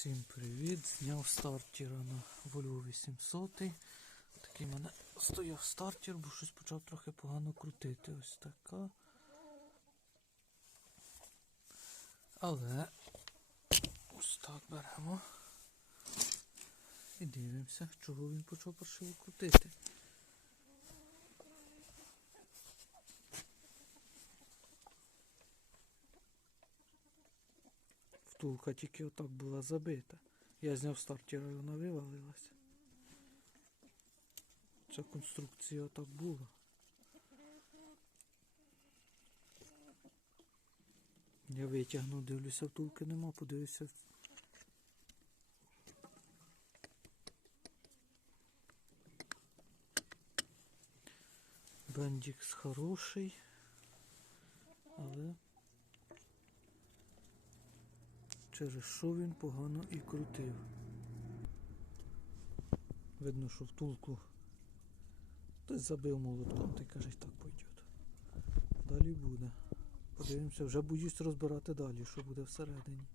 Всім привіт! Зняв стартера на Volvo 800. Такий в мене стояв стартер, бо щось почав трохи погано крутити. Ось така. Але ось так беремо. І дивимося, чого він почав паршиво крутити. Втулка тільки отак була забита. Я зняв стартер, вона вивалилася. Ця конструкція отак була. Я витягнув, дивлюся, втулки нема, подивився. Бендікс хороший, але через що він погано і крутив. Видно, що втулку хтось забив молотком, й каже, так пойде. Далі буде. Подивимося, вже боюсь розбирати далі, що буде всередині.